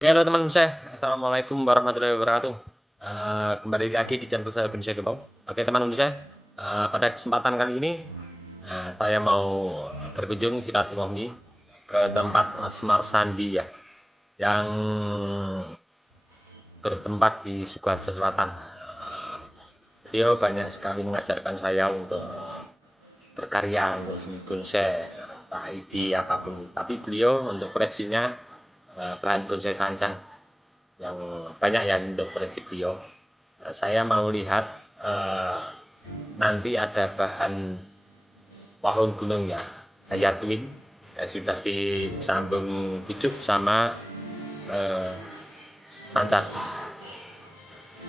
Ya, halo teman saya, assalamualaikum warahmatullahi wabarakatuh. Kembali lagi di channel saya Bin Syagibau. Oke teman saya, pada kesempatan kali ini saya mau berkunjung silaturahmi ke tempat Smart Sandi ya, yang bertempat di Sukoharjo Selatan. Beliau banyak sekali mengajarkan saya untuk berkarya, untuk seni bonsai, entah ide apapun. Tapi beliau untuk koleksinya bahan bonsai kancah yang banyak ya untuk koleksi beliau. Saya mau lihat nanti ada bahan pohon gunung ya, daya twin ya, sudah disambung hidup sama pancar.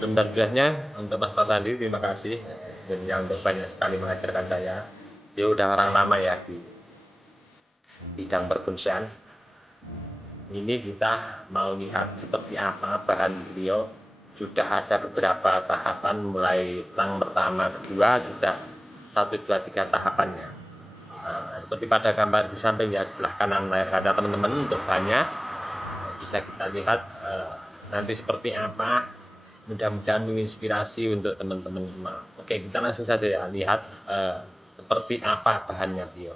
Sebenarnya untuk Mas tadi terima kasih dan yang banyak sekali mengajarkan saya. Dia udah orang lama ya di bidang perbonsaian. Ini kita mau lihat seperti apa bahan beliau. Sudah ada beberapa tahapan, mulai tang pertama, kedua, sudah 1, 2, 3 tahapannya. Seperti pada gambar di samping ya, sebelah kanan layar kaca teman-teman, untuk bahannya bisa kita lihat nanti seperti apa. Mudah-mudahan menginspirasi untuk teman-teman semua. Oke, kita langsung saja ya lihat seperti apa bahannya beliau.